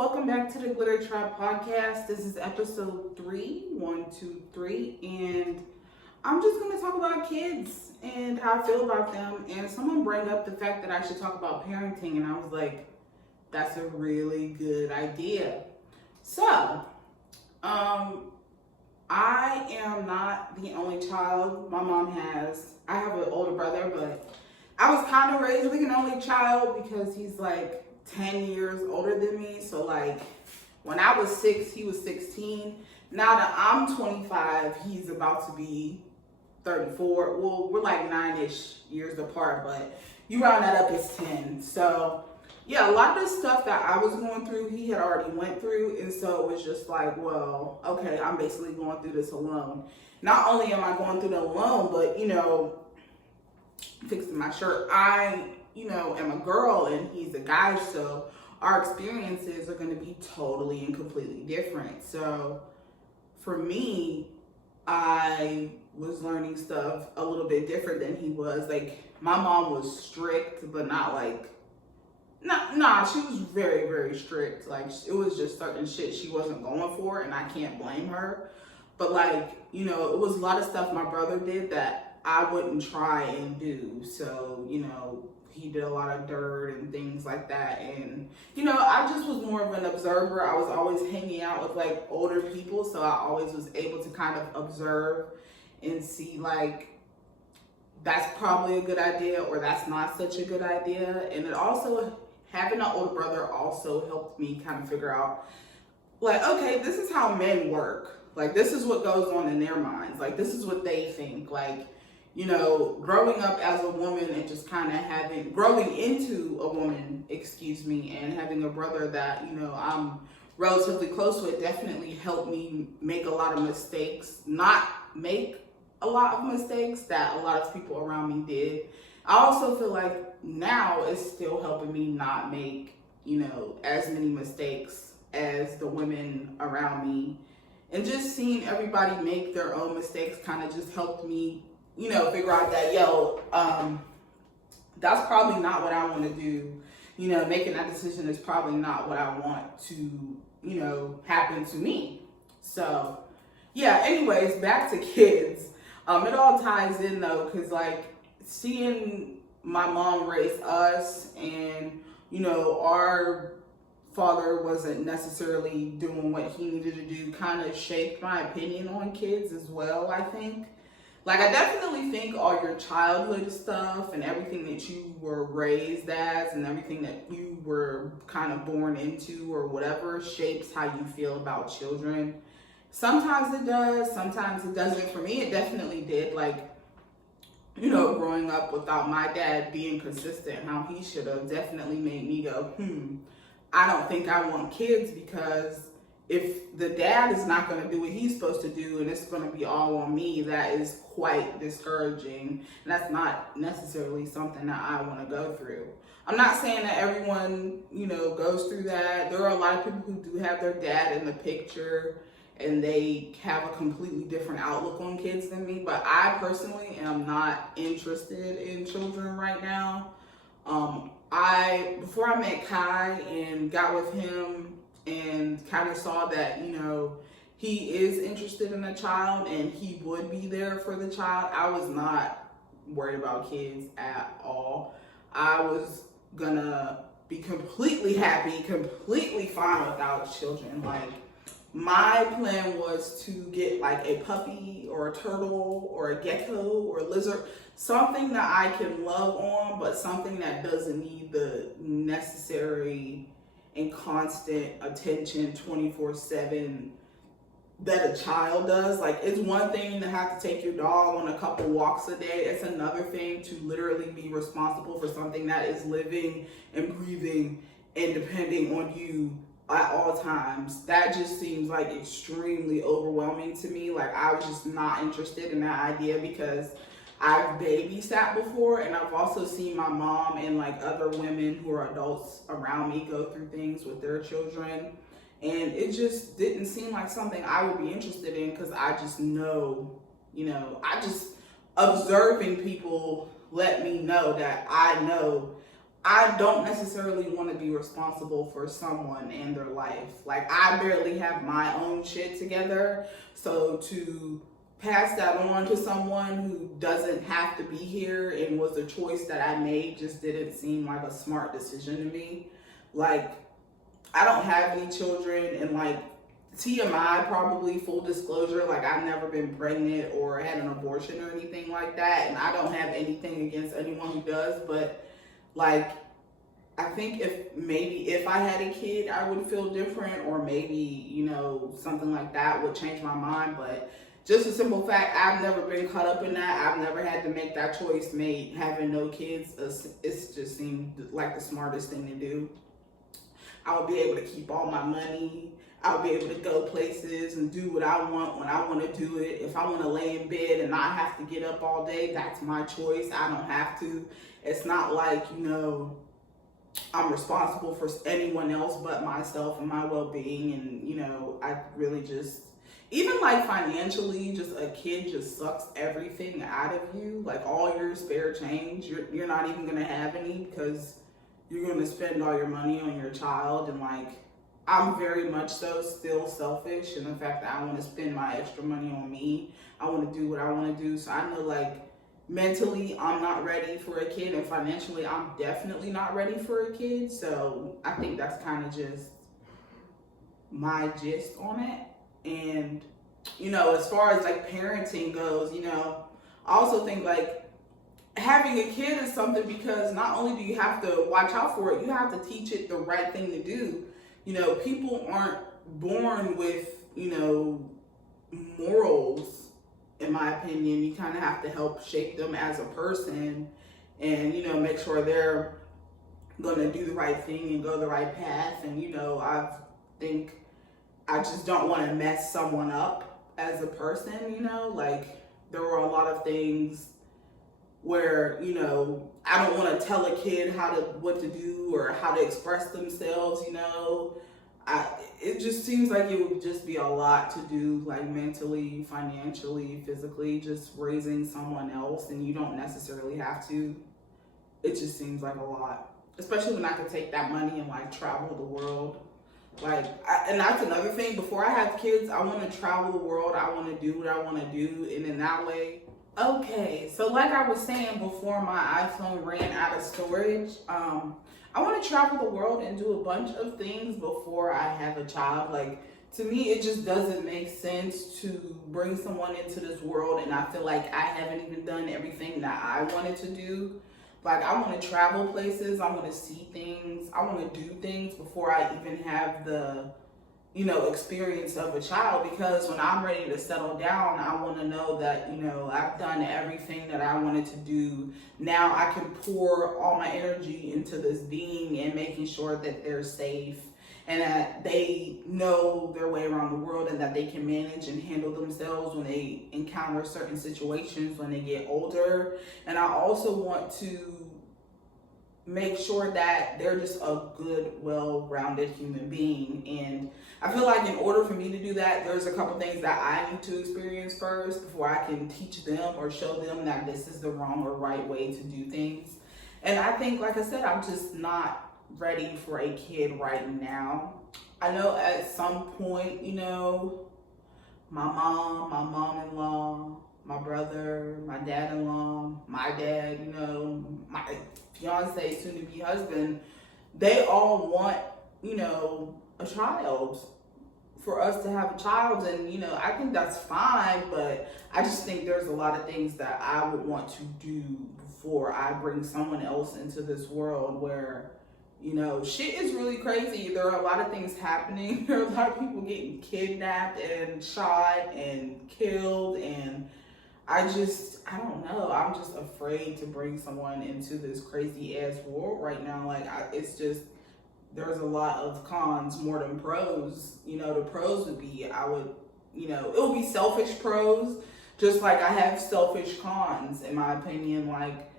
Welcome back to the GlitterTrap podcast. This is episode 3, and I'm just going to talk about kids and how I feel about them. And someone brought up the fact that I should talk about parenting, and I was like, that's a really good idea. So, I am not the only child my mom has. I have an older brother, but I was kind of raised like an only child because he's like 10 years older than me. So like when I was 6, he was 16. Now that I'm 25, he's about to be 34. Well, we're like 9-ish years apart, but you round that up as 10. So yeah, a lot of the stuff that I was going through, he had already went through. And so it was just like, well, okay, I'm basically going through this alone. Not only am I going through it alone, but fixing my shirt, I am a girl and he's a guy, so our experiences are going to be totally and completely different. So for me, I was learning stuff a little bit different than he was. Like, my mom was strict, but not like, she was very, very strict. Like, it was just certain shit she wasn't going for, and I can't blame her. But like, it was a lot of stuff my brother did that I wouldn't try and do. So, he did a lot of dirt and things like that. And, I just was more of an observer. I was always hanging out with like older people. So I always was able to kind of observe and see like, that's probably a good idea or that's not such a good idea. And it also, having an older brother also helped me kind of figure out like, okay, this is how men work. Like, this is what goes on in their minds. Like, this is what they think. Like, growing up as a woman and just kind of growing into a woman, and having a brother that, I'm relatively close with definitely helped me make a lot of mistakes, not make a lot of mistakes that a lot of people around me did. I also feel like now it's still helping me not make, as many mistakes as the women around me. And just seeing everybody make their own mistakes kind of just helped me figure out that, that's probably not what I want to do. Making that decision is probably not what I want to, happen to me. So, yeah, anyways, back to kids. It all ties in though, because like seeing my mom raise us and, our father wasn't necessarily doing what he needed to do kind of shaped my opinion on kids as well, I think. Like, I definitely think all your childhood stuff and everything that you were raised as and everything that you were kind of born into or whatever shapes how you feel about children. Sometimes it does, sometimes it doesn't. For me, it definitely did. Like, growing up without my dad being consistent, how he should have definitely made me go, I don't think I want kids, because if the dad is not going to do what he's supposed to do and it's going to be all on me, that is quite discouraging. And that's not necessarily something that I want to go through. I'm not saying that everyone, goes through that. There are a lot of people who do have their dad in the picture and they have a completely different outlook on kids than me. But I personally am not interested in children right now. Before I met Kai and got with him and kind of saw that, he is interested in a child and he would be there for the child, I was not worried about kids at all. I was gonna be completely happy, completely fine without children. Like, my plan was to get like a puppy or a turtle or a gecko or a lizard, something that I can love on, but something that doesn't need the necessary and constant attention 24/7 that a child does. Like, it's one thing to have to take your dog on a couple walks a day. It's another thing to literally be responsible for something that is living and breathing and depending on you at all times. That just seems like extremely overwhelming to me. Like, I was just not interested in that idea because I've babysat before, and I've also seen my mom and like other women who are adults around me go through things with their children. And it just didn't seem like something I would be interested in, because I just know, observing people let me know that I know I don't necessarily want to be responsible for someone and their life. Like, I barely have my own shit together. So to pass that on to someone who doesn't have to be here and was a choice that I made just didn't seem like a smart decision to me. Like, I don't have any children, and like, TMI, probably full disclosure, like, I've never been pregnant or had an abortion or anything like that, and I don't have anything against anyone who does, but like, I think if I had a kid, I would feel different, or maybe, something like that would change my mind. But just a simple fact, I've never been caught up in that. I've never had to make that choice. Made having no kids, it's just seemed like the smartest thing to do. I would be able to keep all my money. I would be able to go places and do what I want when I want to do it. If I want to lay in bed and not have to get up all day, that's my choice. I don't have to. It's not like, I'm responsible for anyone else but myself and my well-being. And, I really just, even like financially, just a kid just sucks everything out of you. Like, all your spare change, you're not even going to have any, because you're going to spend all your money on your child. And like, I'm very much so still selfish in the fact that I want to spend my extra money on me. I want to do what I want to do. So I know, like, mentally I'm not ready for a kid, and financially I'm definitely not ready for a kid. So I think that's kind of just my gist on it. And as far as like parenting goes, I also think like having a kid is something, because not only do you have to watch out for it, you have to teach it the right thing to do. People aren't born with morals. In my opinion, you kind of have to help shape them as a person, and make sure they're gonna do the right thing and go the right path. And I think I just don't want to mess someone up as a person. Like, there were a lot of things where I don't want to tell a kid what to do or how to express themselves. It just seems like it would just be a lot to do, like, mentally, financially, physically, just raising someone else, and you don't necessarily have to. It just seems like a lot, especially when I could take that money and like travel the world. Like, and that's another thing. Before I have kids, I want to travel the world. I want to do what I want to do, and in that way. Okay, so like I was saying before, my iPhone ran out of storage. I want to travel the world and do a bunch of things before I have a child. Like, to me, it just doesn't make sense to bring someone into this world and I feel like I haven't even done everything that I wanted to do. Like, I want to travel places, I want to see things, I want to do things before I even have the experience of a child, because when I'm ready to settle down, I want to know that, I've done everything that I wanted to do. Now I can pour all my energy into this being and making sure that they're safe and that they know their way around the world and that they can manage and handle themselves when they encounter certain situations when they get older. And I also want to make sure that they're just a good, well-rounded human being. And I feel like in order for me to do that, there's a couple things that I need to experience first before I can teach them or show them that this is the wrong or right way to do things. And I think, like I said, I'm just not ready for a kid right now. I know at some point, my mom, my mom-in-law, my brother, my dad-in-law, my dad, my fiance, soon-to-be husband, they all want, a child, for us to have a child. And, I think that's fine, but I just think there's a lot of things that I would want to do before I bring someone else into this world where, shit is really crazy. There are a lot of things happening. There are a lot of people getting kidnapped and shot and killed, and I don't know. I'm just afraid to bring someone into this crazy ass world right now. Like, there's a lot of cons more than pros. The pros would be, it would be selfish pros, just like I have selfish cons, in my opinion. Like,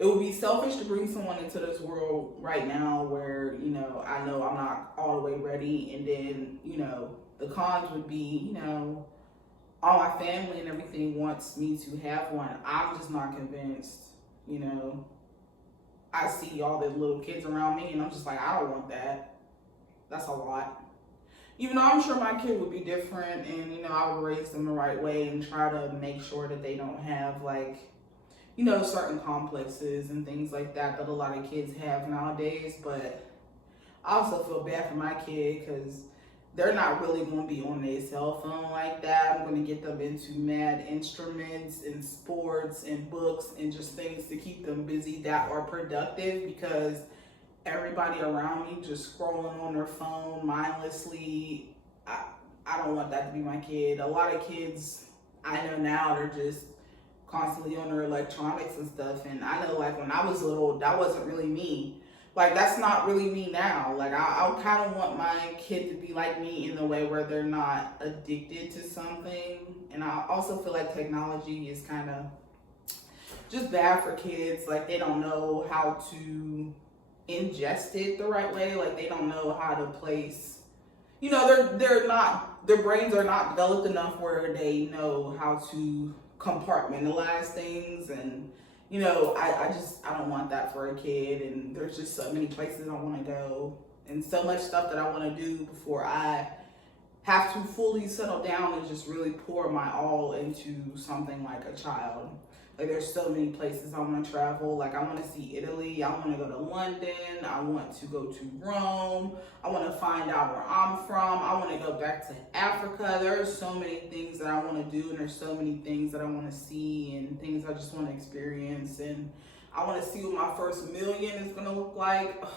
it would be selfish to bring someone into this world right now where, I know I'm not all the way ready. And then, the cons would be, all my family and everything wants me to have one. I'm just not convinced, I see all the little kids around me and I'm just like, I don't want that. That's a lot. Even though I'm sure my kid would be different and, you know, I would raise them the right way and try to make sure that they don't have like, you know, certain complexes and things like that that a lot of kids have nowadays. But I also feel bad for my kid because they're not really going to be on their cell phone like that. I'm going to get them into mad instruments and sports and books and just things to keep them busy that are productive, because everybody around me just scrolling on their phone mindlessly. I don't want that to be my kid. A lot of kids I know now, they're just constantly on their electronics and stuff. And I know, like, when I was little, that wasn't really me. Like, that's not really me now. Like, I kind of want my kid to be like me in the way where they're not addicted to something. And I also feel like technology is kind of just bad for kids. Like, they don't know how to ingest it the right way. Like, they don't know how to place, you know, their brains are not developed enough where they know how to compartmentalize things. And, you know, I don't want that for a kid. And there's just so many places I want to go and so much stuff that I want to do before I have to fully settle down and just really pour my all into something like a child. Like, there's so many places I want to travel. Like, I want to see Italy. I want to go to London. I want to go to Rome. I want to find out where I'm from. I want to go back to Africa. There are so many things that I want to do, and there's so many things that I want to see and things I just want to experience. And I want to see what my first million is going to look like. Ugh,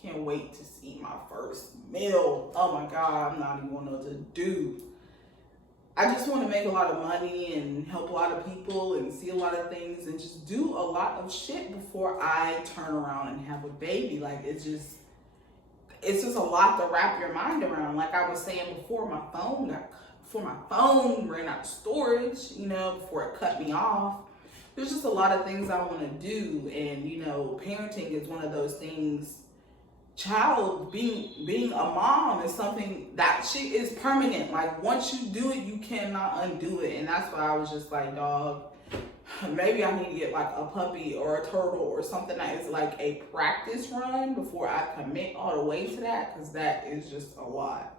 can't wait to see my first meal. Oh my God, I'm not even going to know what to do. I just want to make a lot of money and help a lot of people and see a lot of things and just do a lot of shit before I turn around and have a baby. Like, it's just a lot to wrap your mind around. Like I was saying before, my phone ran out of storage, you know, before it cut me off. There's just a lot of things I want to do. And, you know, parenting is one of those things. Being a mom is something that shit is permanent. Like, once you do it, you cannot undo it. And that's why I was just like, dog, maybe I need to get like a puppy or a turtle or something that is like a practice run before I commit all the way to that, because that is just a lot.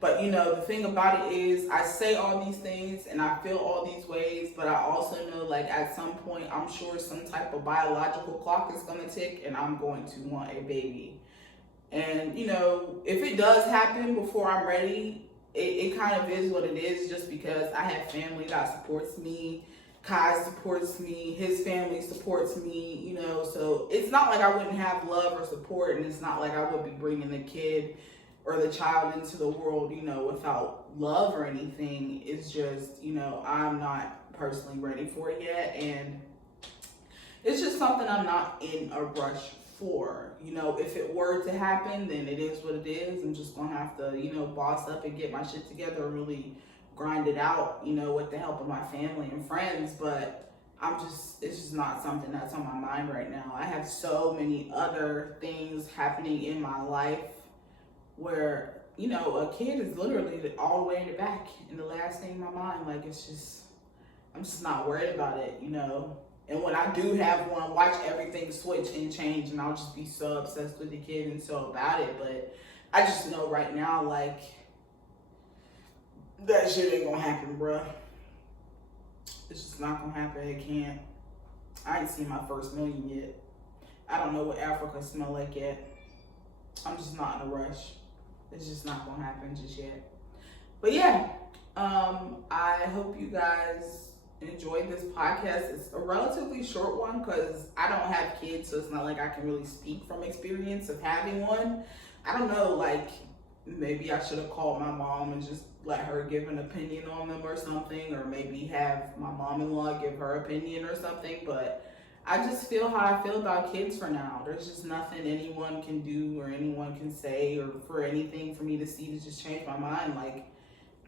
But, you know, the thing about it is, I say all these things and I feel all these ways, but I also know, like, at some point, I'm sure some type of biological clock is going to tick and I'm going to want a baby. And, you know, if it does happen before I'm ready, it kind of is what it is, just because I have family that supports me. Kai supports me. His family supports me, you know. So it's not like I wouldn't have love or support, and it's not like I would be bringing the kid or the child into the world, you know, without love or anything. It's just, you know, I'm not personally ready for it yet. And it's just something I'm not in a rush for. You know, if it were to happen, then it is what it is. I'm just gonna have to, you know, boss up and get my shit together and really grind it out, you know, with the help of my family and friends. But it's just not something that's on my mind right now. I have so many other things happening in my life where, you know, a kid is literally all the way in the back and the last thing in my mind. Like, it's just, I'm just not worried about it, you know. And when I do have one, watch everything switch and change, and I'll just be so obsessed with the kid and so about it. But I just know right now, like, that shit ain't gonna happen, bruh. It's just not gonna happen. It can't. I ain't seen my first million yet. I don't know what Africa smell like yet. I'm just not in a rush. It's just not gonna happen just yet. But yeah, I hope you guys enjoyed this podcast. It's a relatively short one because I don't have kids, so it's not like I can really speak from experience of having one. I don't know, like, maybe I should have called my mom and just let her give an opinion on them or something, or maybe have my mom-in-law give her opinion or something. But I just feel how I feel about kids for now. There's just nothing anyone can do or anyone can say or for anything for me to see to just change my mind. Like,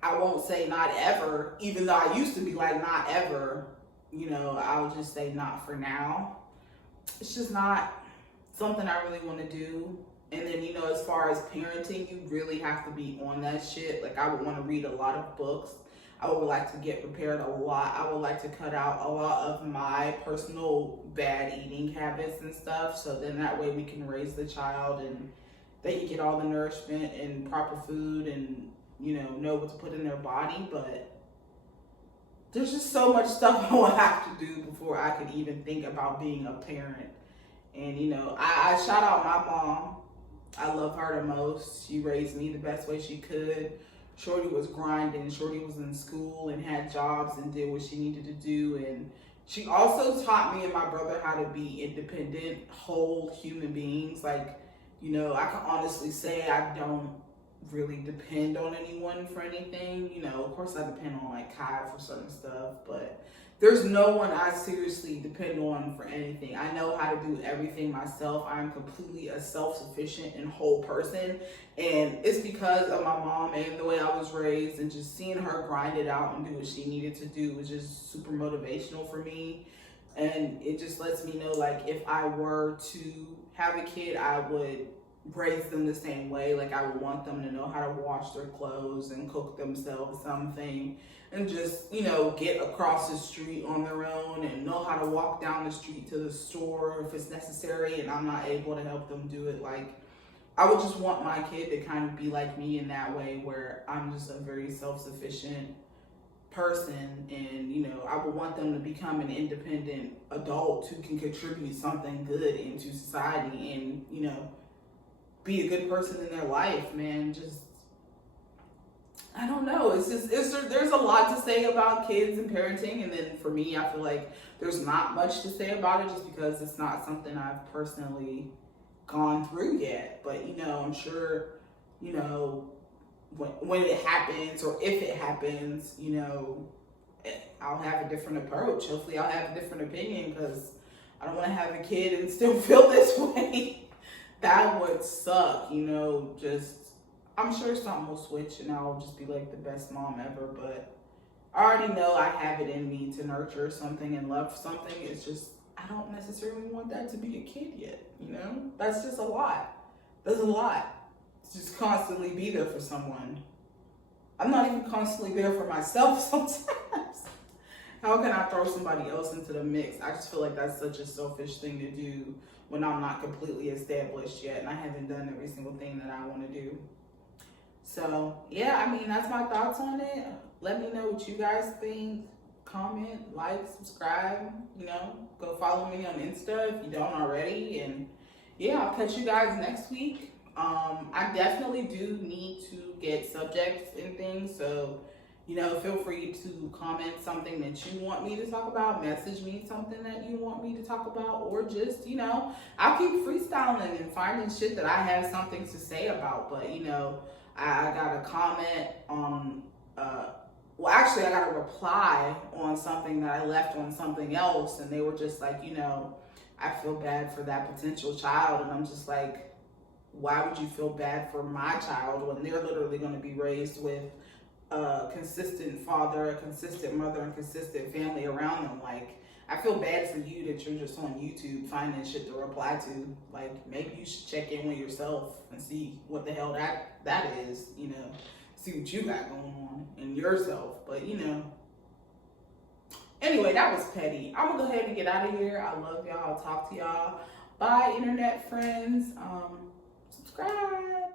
I won't say not ever, even though I used to be like not ever, you know, I'll just say not for now. It's just not something I really want to do. And then, you know, as far as parenting, you really have to be on that shit. Like, I would want to read a lot of books. I would like to get prepared a lot. I would like to cut out a lot of my personal bad eating habits and stuff. So then that way we can raise the child and they can get all the nourishment and proper food and, know what to put in their body. But there's just so much stuff I would have to do before I could even think about being a parent. And, I shout out my mom. I love her the most. She raised me the best way she could. Shorty was grinding. Shorty was in school and had jobs and did what she needed to do. And she also taught me and my brother how to be independent, whole human beings. Like, I can honestly say I don't really depend on anyone for anything. Of course I depend on like Kai for certain stuff, but there's no one I seriously depend on for anything. I know how to do everything myself. I'm completely a self-sufficient and whole person. And it's because of my mom and the way I was raised, and just seeing her grind it out and do what she needed to do was just super motivational for me. And it just lets me know, like, if I were to have a kid, I would raise them the same way. Like, I would want them to know how to wash their clothes and cook themselves something, and just, get across the street on their own and know how to walk down the street to the store if it's necessary and I'm not able to help them do it. Like, I would just want my kid to kind of be like me in that way, where I'm just a very self-sufficient person, and I would want them to become an independent adult who can contribute something good into society and be a good person in their life, man. Just, I don't know. There's a lot to say about kids and parenting. And then for me, I feel like there's not much to say about it just because it's not something I've personally gone through yet. But, I'm sure, when it happens, or if it happens, I'll have a different approach. Hopefully I'll have a different opinion, because I don't want to have a kid and still feel this way. That would suck, I'm sure something will switch and I'll just be like the best mom ever. But I already know I have it in me to nurture something and love something. It's just, I don't necessarily want that to be a kid yet, That's just a lot. There's a lot to just constantly be there for someone. I'm not even constantly there for myself sometimes. How can I throw somebody else into the mix? I just feel like that's such a selfish thing to do when I'm not completely established yet and I haven't done every single thing that I want to do. So, yeah, that's my thoughts on it. Let me know what you guys think. Comment, like, subscribe, go follow me on Insta if you don't already. And yeah, I'll catch you guys next week. I definitely do need to get subjects and things, so feel free to comment something that you want me to talk about, message me something that you want me to talk about, or just, I'll keep freestyling and finding shit that I have something to say about. But, I got a comment on, I got a reply on something that I left on something else, and they were just like, I feel bad for that potential child. And I'm just like, why would you feel bad for my child when they're literally going to be raised with a consistent father, a consistent mother, and consistent family around them? Like, I feel bad for you that you're just on YouTube finding shit to reply to. Like, maybe you should check in with yourself and see what the hell that is, see what you got going on in yourself. But, anyway, that was petty. I'm gonna go ahead and get out of here. I love y'all. I'll talk to y'all. Bye, internet friends. Subscribe.